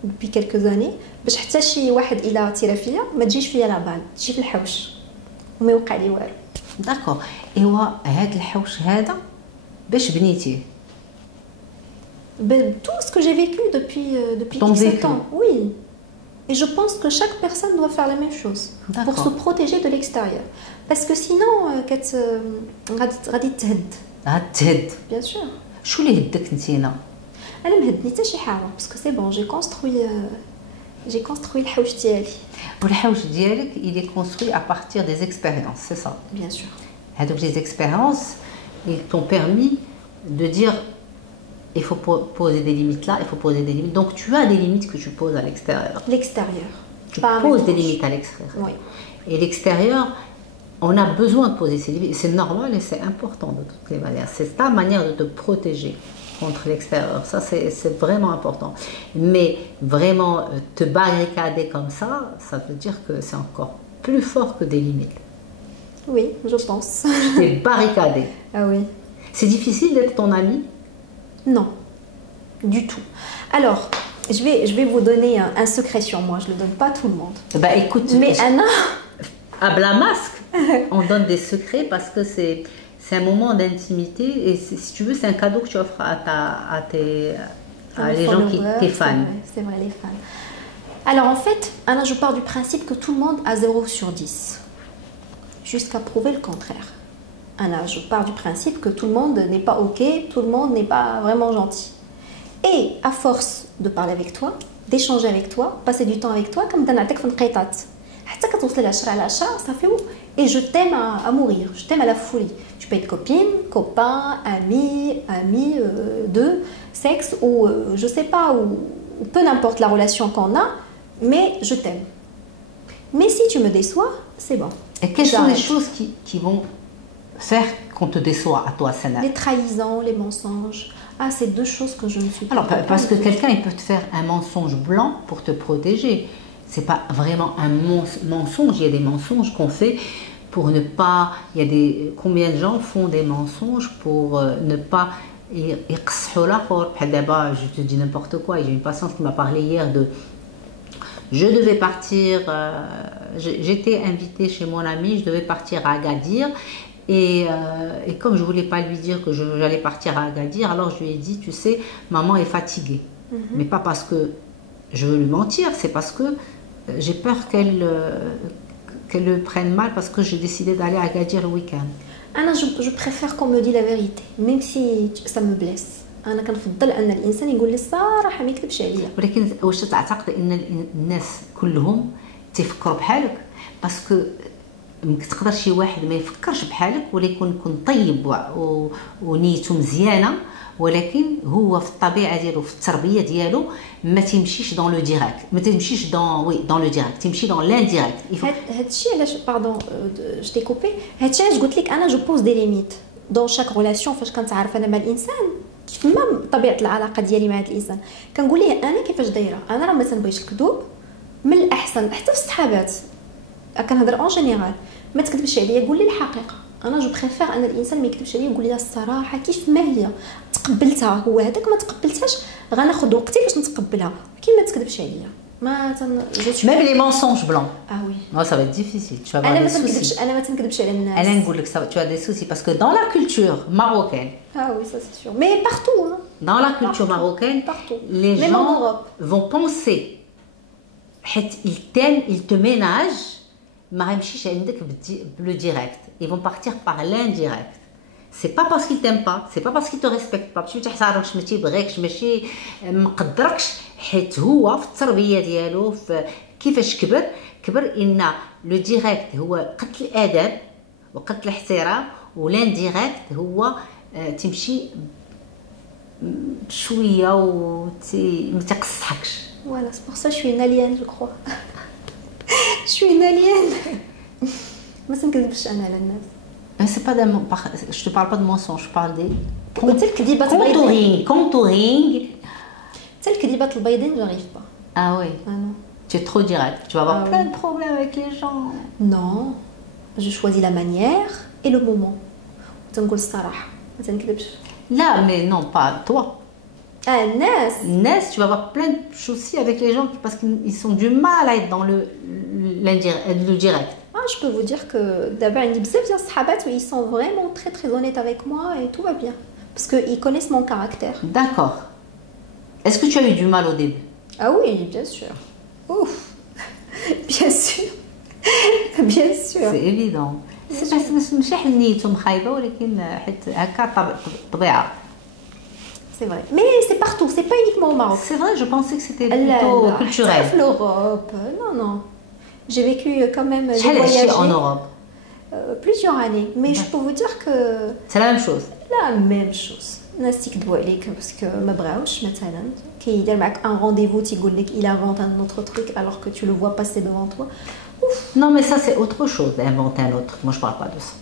depuis quelques années باش حتى شي واحد إلا تيرا فيا ما تجيش فيا لا بال تجي في الحوش وما يوقع لي والو. داكور. ايوا هاد الحوش هذا باش بنيتيه؟ Tout ce que j'ai vécu depuis Ton 17 vécu. ans, oui. Et je pense que chaque personne doit faire la même chose pour D'accord. se protéger de l'extérieur. Parce que sinon, غادي تهد. هتهد. Bien sûr. شو اللي هدك نتينا؟ انا مهدني حتى شي حاجه parce que c'est bon, j'ai construit الحوش ديالي. والحوش ديالك il est construit à partir des expériences, c'est ça? Bien sûr. Donc les expériences, ils t'ont permis de dire il faut poser des limites là, il faut poser des limites. Donc tu as des limites que tu poses à l'extérieur. L'extérieur. Tu Pas à poses mes des proches. limites à l'extérieur. Oui. Et l'extérieur, on a besoin de poser ces limites. C'est normal et c'est important de toutes les manières. C'est ta manière de te protéger contre l'extérieur. Ça, c'est vraiment important. Mais vraiment, te barricader comme ça veut dire que c'est encore plus fort que des limites. Oui, je pense. Tu t'es barricadé. Ah oui. C'est difficile d'être ton ami? Non, du tout. Alors, je vais vous donner un secret sur moi. Je ne le donne pas à tout le monde. Bah écoute, Mais Anna, à Blamasque, on donne des secrets parce que c'est un moment d'intimité et si tu veux, c'est un cadeau que tu offres à les gens tes fans. C'est vrai, les fans. Alors en fait, Anna, je pars du principe que tout le monde a 0 sur 10. Jusqu'à prouver le contraire. Anna, je pars du principe que tout le monde n'est pas OK, tout le monde n'est pas vraiment gentil. Et à force de parler avec toi, d'échanger avec toi, passer du temps avec toi, comme dans la tech fun qaitat. Hatta quand on se lâche à l'achat, ça fait où? Et je t'aime à mourir, je t'aime à la folie. Tu peux être copine, copain, ami, de sexe ou je sais pas, ou peu n'importe la relation qu'on a, mais je t'aime. Mais si tu me déçois, c'est bon. Et quelles sont les choses qui vont faire qu'on te déçoit à toi, Sana? Les trahisons, les mensonges. Ah, c'est 2 choses que je ne suis pas. Alors, parce que quelqu'un, il peut te faire un mensonge blanc pour te protéger. C'est pas vraiment un mensonge. Il y a des mensonges qu'on fait pour ne pas... Combien de gens font des mensonges pour ne pas... Je te dis n'importe quoi. J'ai une patiente qui m'a parlé hier de... Je devais partir... J'étais invitée chez mon ami, je devais partir à Agadir. Et comme je ne voulais pas lui dire que j'allais partir à Agadir, alors je lui ai dit, tu sais, maman est fatiguée. Mais pas parce que je veux lui mentir, c'est parce que j'ai peur qu'elle le prenne mal parce que j'ai décidé d'aller à Agadir le week-end. Anna, je préfère qu'on me dise la vérité, même si ça me blesse. أنا كنفضل أن الإنسان يقول لي الصراحة ما يكذبش عليا. ولكن واش تعتقد أن الناس كلهم تيفكروا بحالك؟ باسكو ممكن تقدر شي واحد ما يفكرش بحالك ولا يكون طيب ونيته مزيانه ولكن هو في الطبيعه ديالو في التربيه ديالو ما تيمشيش دون لو ديريكت ما تيمشيش دون لو ديريكت تيمشي دون لانديريكت. هادشي علاش باردون جو تي كوبي هادشي علاش قلت لك انا جو بوز دي ليميت دون شاك ريلاسيون فاش كنتعرف انا مع الانسان كيف ما طبيعه العلاقه ديالي مع هذا الانسان كنقول ليه انا كيفاش دايره انا راه ما تنبغيش الكذوب من الاحسن حتى في الصحابات كنهضر اون جينيرال ما تكذبش عليا قول لي الحقيقه انا جو بريفير ان الانسان ما يكذبش عليا يقول لي الصراحه كيف ما هي تقبلتها هو هذاك ما تقبلتهاش غناخذ وقتي باش نتقبلها ولكن ما تكذبش عليا ما même les mensonges blancs. Ah oui. Non, ça va être difficile. Tu vas avoir des soucis. انا ما تنكذبش على الناس. Alain نقول لك tu as des soucis parce que dans la culture marocaine. Ah oui, ça c'est sûr. Mais partout hein. Dans la culture marocaine, partout. Les même gens en Europe. Vont penser ils t'aiment, ils te ménagent, ما يمشيش عندك le direct. Ils vont partir par l'indirect. C'est pas parce qu'ils t'aiment pas, c'est pas parce qu'ils te respectent pas. ماشي تحتارمش ما تيبغيكش ماشي مقدركش حيت هو في التربيه ديالو في كيفاش كبر ان لو ديريكت هو قتل الادب وقتل الاحترام والانديريكت هو تمشي شويه ما تقصحكش. Voilà, c'est pour ça que je suis une alien, je crois. Je suis une alien. ما تنكذبش انا على الناس. Mais c'est pas je te parle pas de mensonge, je parle des contouring. تل الكذبات البيضين j'arrive pas. Ah oui. Ah non. Tu es trop direct. Tu vas avoir plein de problèmes avec les gens. Non. Je choisis la manière et le moment. تنقول الصراحة ما تنكذبش. Là, mais non, pas toi. Ah, Nes, tu vas avoir plein de soucis avec les gens parce qu'ils ont du mal à être dans le direct. Ah, je peux vous dire que d'abord ils sont vraiment très très honnêtes avec moi et tout va bien. Parce qu'ils connaissent mon caractère. D'accord. Est-ce que tu as eu du mal au début? Ah oui, bien sûr. Ouf. Bien sûr. Bien sûr. C'est évident. C'est parce que ماشي حل نيتهم خايبة ولكن حيت هكا طبيعة. C'est vrai. Mais c'est partout, c'est pas uniquement au Maroc. C'est vrai, je pensais que c'était plutôt culturel. L'Europe, non. J'ai vécu quand même. J'ai voyagé en Europe. Plusieurs années. Mais je peux vous dire que. C'est la même chose. La même chose. الناس تيكذبوا عليك باسكو ما بغاوش مثلا كيدير معك ان رونديفو تيقول لك il invente un autre truc alors que tu le vois passer devant toi. Ouf. Non mais ça c'est autre chose d'inventer un autre. Moi je parle pas de ça.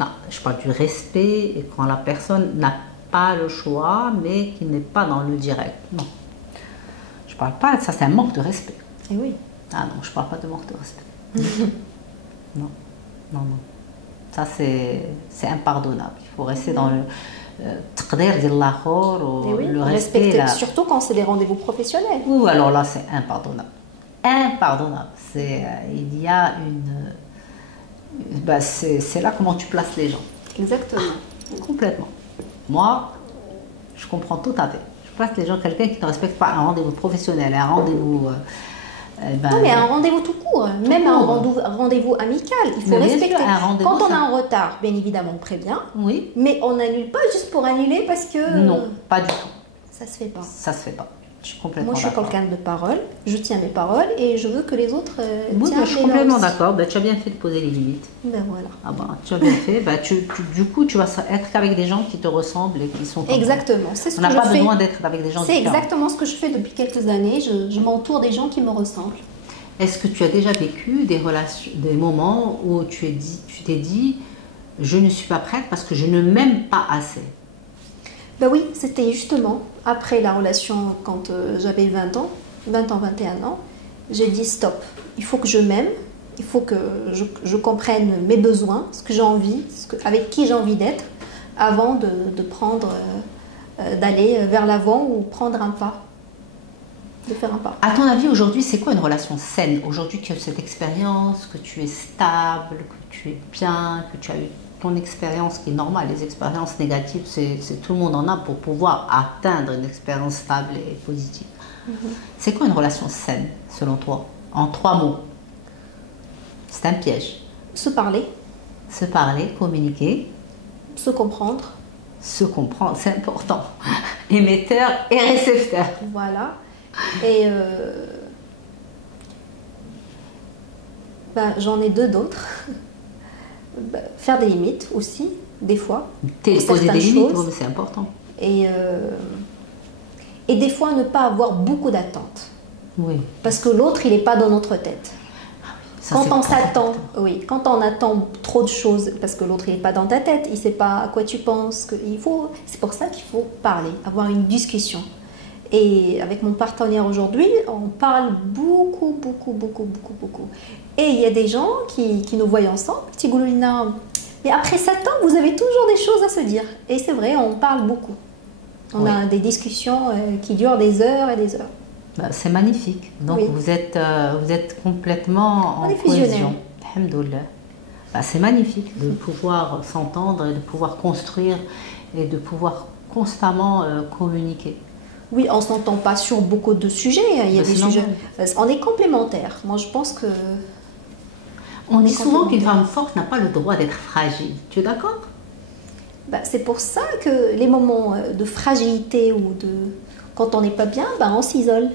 Non, je parle du respect et quand la personne n'a pas le choix mais qui n'est pas dans le direct. Non. Je parle pas de ça, c'est un manque de respect. Et oui. Ah non, je parle pas de manque de respect. Non. Ça c'est impardonnable. Il faut rester dans le تقدير ديال الاخر و respecter surtout quand c'est des rendez-vous professionnels. Oui, alors là c'est impardonnable. C'est il y a une c'est là comment tu places les gens. Exactement. Complètement. Moi, je comprends tout à fait. Je pense que les gens, quelqu'un qui ne respecte pas un rendez-vous professionnel, un rendez-vous... non, mais un rendez-vous tout court, même un rendez-vous amical, il faut respecter. Sûr, quand on a un retard, bien évidemment, on prévient, oui. Mais on n'annule pas juste pour annuler parce que... Non, pas du tout. Ça se fait pas. Ça se fait pas. Je suis complètement d'accord. Moi, je suis quelqu'un de parole, je tiens mes paroles et je veux que les autres oui, je suis complètement d'accord. Ben, tu as bien fait de poser les limites. Ben voilà. Ah ben, tu as bien fait. Ben, du coup, tu vas être qu'avec des gens qui te ressemblent et qui sont comme exactement. C'est ce on n'a pas besoin d'être avec des gens différents. C'est exactement ce que je fais depuis quelques années. Je m'entoure des gens qui me ressemblent. Est-ce que tu as déjà vécu des moments où tu t'es dit, je ne suis pas prête parce que je ne m'aime pas assez? Ben oui, c'était justement après la relation quand j'avais 20 ans, 21 ans, j'ai dit stop, il faut que je m'aime, il faut que je comprenne mes besoins, ce que j'ai envie, avec qui j'ai envie d'être, avant de prendre, d'aller vers l'avant ou prendre un pas, de faire un pas. À ton avis, aujourd'hui, c'est quoi une relation saine? Aujourd'hui, tu as cette expérience, que tu es stable, que tu es bien, que tu as eu ton expérience qui est normale. Les expériences négatives, c'est tout le monde en a pour pouvoir atteindre une expérience stable et positive. C'est quoi une relation saine, selon toi? En 3 mots. C'est un piège. Se parler. Se parler, communiquer. Se comprendre. Se comprendre, c'est important. Émetteur et récepteur. Voilà. Et ben, j'en ai 2 d'autres. Faire des limites aussi, des fois. Poser des limites, c'est important. Et des fois, ne pas avoir beaucoup d'attentes. Oui. Parce que l'autre, il n'est pas dans notre tête. Ça, quand on s'attend, oui, quand on attend trop de choses, parce que l'autre, il n'est pas dans ta tête, il ne sait pas à quoi tu penses. C'est pour ça qu'il faut parler, avoir une discussion. Et avec mon partenaire aujourd'hui, on parle beaucoup. Et il y a des gens qui nous voient ensemble, qui disent mais après 7 ans, vous avez toujours des choses à se dire. Et c'est vrai, on parle beaucoup. On a des discussions qui durent des heures et des heures. C'est magnifique. Donc vous êtes complètement en cohésion. Alhamdoulilah. C'est magnifique de pouvoir s'entendre et de pouvoir construire et de pouvoir constamment communiquer. Oui, on ne s'entend pas sur beaucoup de sujets. Il y a des sujets. On est complémentaires. Moi, je pense que... On dit souvent qu'une femme forte n'a pas le droit d'être fragile. Tu es d'accord? C'est pour ça que les moments de fragilité ou de... Quand on n'est pas bien, on s'isole.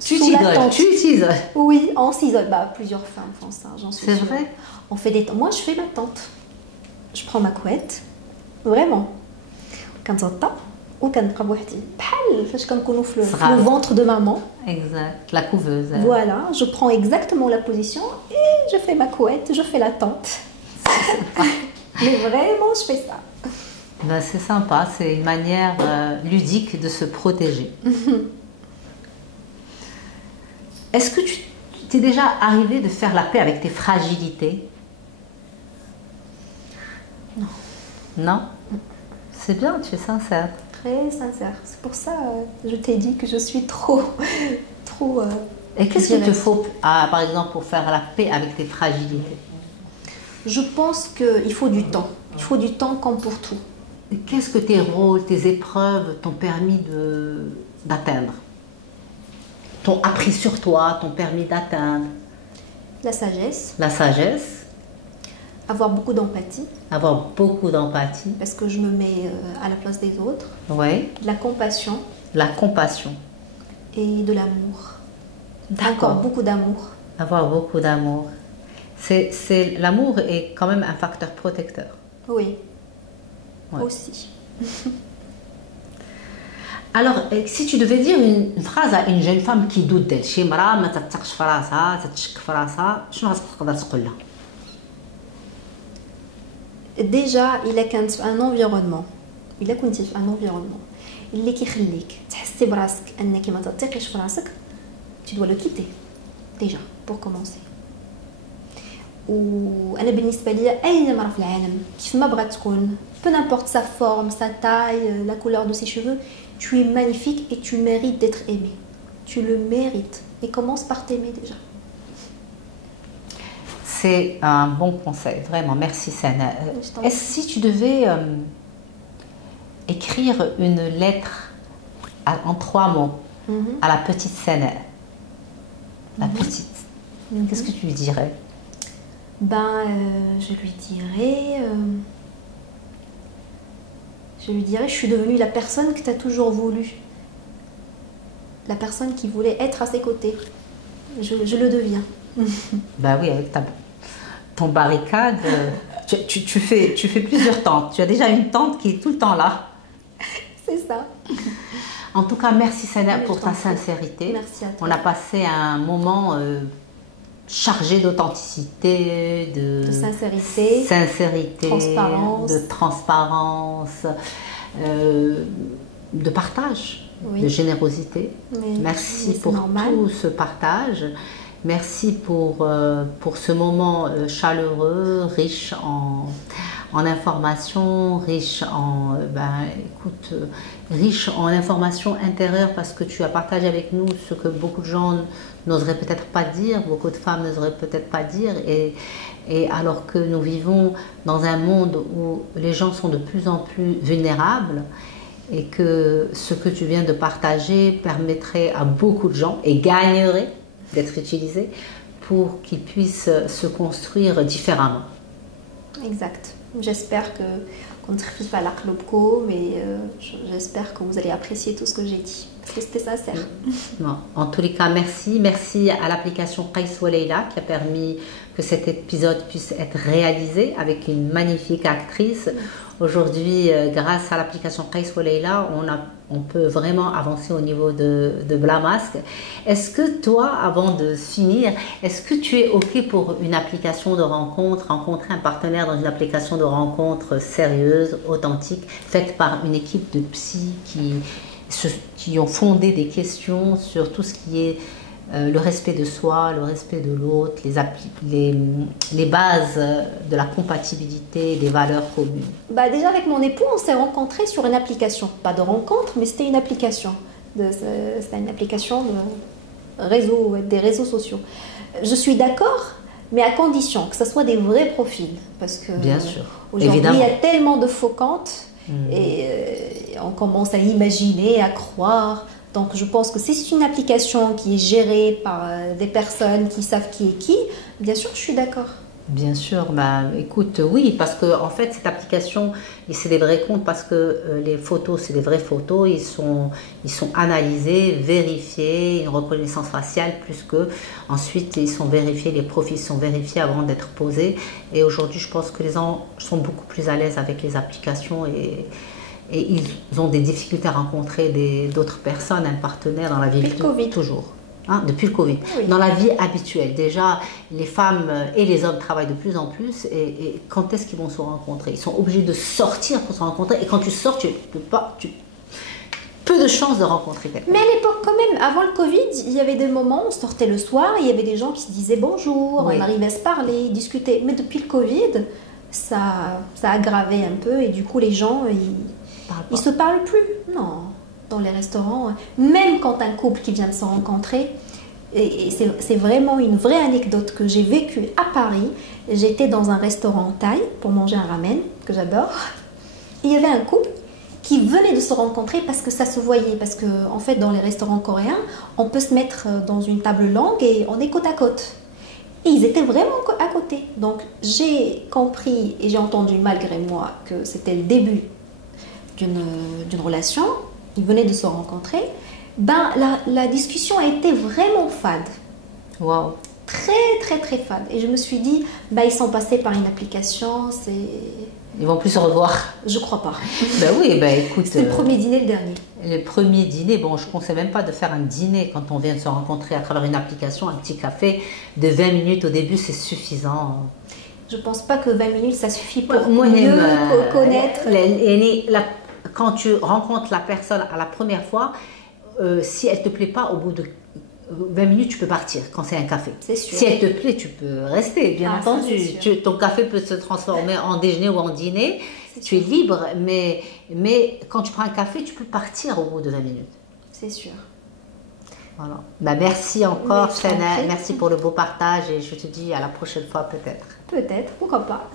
Tu t'isoles? Oui, on s'isole. Plusieurs femmes font ça, j'en suis sûre. C'est vrai? On fait des... Moi, je fais ma tente. Je prends ma couette. Vraiment. Quand j'entends, ou quand le ventre de maman. Exact, la couveuse. Voilà, je prends exactement la position et je fais ma couette, je fais la tente. Mais vraiment, je fais ça. C'est sympa, c'est une manière ludique de se protéger. Est-ce que tu t'es déjà arrivé de faire la paix avec tes fragilités? Non. Non? C'est bien, tu es sincère. Très sincère. C'est pour ça que je t'ai dit que je suis trop... Et qu'est-ce qu'il te faut, par exemple, pour faire la paix avec tes fragilités? Je pense qu'il faut du temps. Il faut du temps comme pour tout. Qu'est-ce que tes rôles, tes épreuves t'ont permis d'atteindre? T'ont appris sur toi, t'ont permis d'atteindre? La sagesse. La sagesse. Avoir beaucoup d'empathie. Avoir beaucoup d'empathie. Parce que je me mets à la place des autres. Oui. La compassion. La compassion. Et de l'amour. D'accord. Encore beaucoup d'amour. Avoir beaucoup d'amour. L'amour est quand même un facteur protecteur. Oui. Aussi. Alors, si tu devais dire une phrase à une jeune femme qui doute d'elle, شي مرأة ما تثقش في راسها, تشك في راسها, شنو غتقدر تقول لها؟ Déjà, il a un environnement. Il a un environnement. اللي كيخليك تحسي براسك انك ما تثقيش في راسك, tu dois le quitter. Déjà, pour commencer. وانا بالنسبه لي اي مرة في العالم كيف ما بغات تكون, peu importe sa forme, sa taille, la couleur de ses cheveux, tu es magnifique et tu mérites d'être aimé. Tu le mérites. Et commence par t'aimer déjà. C'est un bon conseil, vraiment. Merci, Sana. Si tu devais écrire une lettre en 3 mots à la petite Sana, la petite, qu'est-ce que tu lui dirais? Je lui dirais, je suis devenue la personne que tu as toujours voulu. La personne qui voulait être à ses côtés. Je le deviens. Bah oui, avec ton barricade, tu fais plusieurs tentes. Tu as déjà une tente qui est tout le temps là. C'est ça. En tout cas, merci Sana pour ta sincérité. Merci à toi. On a passé un moment chargé d'authenticité, de sincérité, de transparence, de partage, de générosité. Merci pour tout ce partage. Merci pour ce moment chaleureux, riche en informations, riche en informations intérieures, parce que tu as partagé avec nous ce que beaucoup de gens n'oseraient peut-être pas dire, beaucoup de femmes n'oseraient peut-être pas dire, et alors que nous vivons dans un monde où les gens sont de plus en plus vulnérables, et que ce que tu viens de partager permettrait à beaucoup de gens et gagnerait d'être utilisé pour qu'ils puissent se construire différemment. Exact. J'espère qu'on ne triche pas l'arc lobco, mais j'espère que vous allez apprécier tout ce que j'ai dit. Parce que c'était sincère. Non. En tous les cas, merci. Merci à l'application Qais Leila qui a permis que cet épisode puisse être réalisé avec une magnifique actrice. Aujourd'hui, grâce à l'application Qais Leila, on peut vraiment avancer au niveau de Blamask. Est-ce que toi, avant de finir, est-ce que tu es OK pour une application de rencontre, rencontrer un partenaire dans une application de rencontre sérieuse, authentique, faite par une équipe de psy qui ont fondé des questions sur tout ce qui est le respect de soi, le respect de l'autre, les bases de la compatibilité, des valeurs communes? Déjà avec mon époux, on s'est rencontrés sur une application. Pas de rencontre, mais c'était une application. C'était une application des réseaux sociaux. Je suis d'accord, mais à condition que ce soit des vrais profils. Parce que bien sûr, aujourd'hui, il y a tellement de faux comptes et on commence à imaginer, à croire. Donc je pense que si c'est une application qui est gérée par des personnes qui savent qui est qui, bien sûr je suis d'accord. Bien sûr, écoute, oui, parce que en fait cette application, c'est des vrais comptes, parce que les photos, c'est des vraies photos, ils sont analysés, vérifiés, une reconnaissance faciale, plus que ensuite ils sont vérifiés, les profils sont vérifiés avant d'être posés. Et aujourd'hui, je pense que les gens sont beaucoup plus à l'aise avec les applications et ils ont des difficultés à rencontrer d'autres personnes, un partenaire dans la vie. Depuis le Covid. Toujours. Depuis le Covid. Oui. Dans la vie habituelle, déjà, les femmes et les hommes travaillent de plus en plus. Et quand est-ce qu'ils vont se rencontrer? Ils sont obligés de sortir pour se rencontrer. Et quand tu sors, peu de chances de rencontrer quelqu'un. Mais à l'époque, quand même, avant le Covid, il y avait des moments, on sortait le soir, il y avait des gens qui se disaient bonjour, on arrivait à se parler, discuter. Mais depuis le Covid, ça a aggravé un peu, et du coup, les gens, ils se parlent plus. Non, dans les restaurants, même quand un couple qui vient de se rencontrer, et c'est vraiment une vraie anecdote que j'ai vécue à Paris. J'étais dans un restaurant thaï pour manger un ramen, que j'adore. Il y avait un couple qui venait de se rencontrer parce que ça se voyait. Parce que, en fait, dans les restaurants coréens, on peut se mettre dans une table longue et on est côte à côte. Et ils étaient vraiment à côté. Donc, j'ai compris et j'ai entendu malgré moi que c'était le début d'une relation. Ils venaient de se rencontrer. La discussion a été vraiment fade. Wow. Très, très, très fade. Et je me suis dit, ils sont passés par une application, Ils vont plus se revoir. Je crois pas. Oui, écoute. C'était le premier dîner, le dernier. Le premier dîner, je ne conseille même pas de faire un dîner quand on vient de se rencontrer à travers une application, un petit café de 20 minutes au début, c'est suffisant. Je pense pas que 20 minutes, ça suffit pour mieux connaître. Quand tu rencontres la personne à la première fois, si elle ne te plaît pas, au bout de 20 minutes, tu peux partir quand c'est un café. C'est sûr. Si elle te plaît, tu peux rester, bien entendu. Ton café peut se transformer en déjeuner ou en dîner. Tu es libre, mais quand tu prends un café, tu peux partir au bout de 20 minutes. C'est sûr. Voilà. Bah, merci encore, Mais je t'en Sana. prie. Merci pour le beau partage et je te dis à la prochaine fois peut-être. Peut-être, pourquoi pas.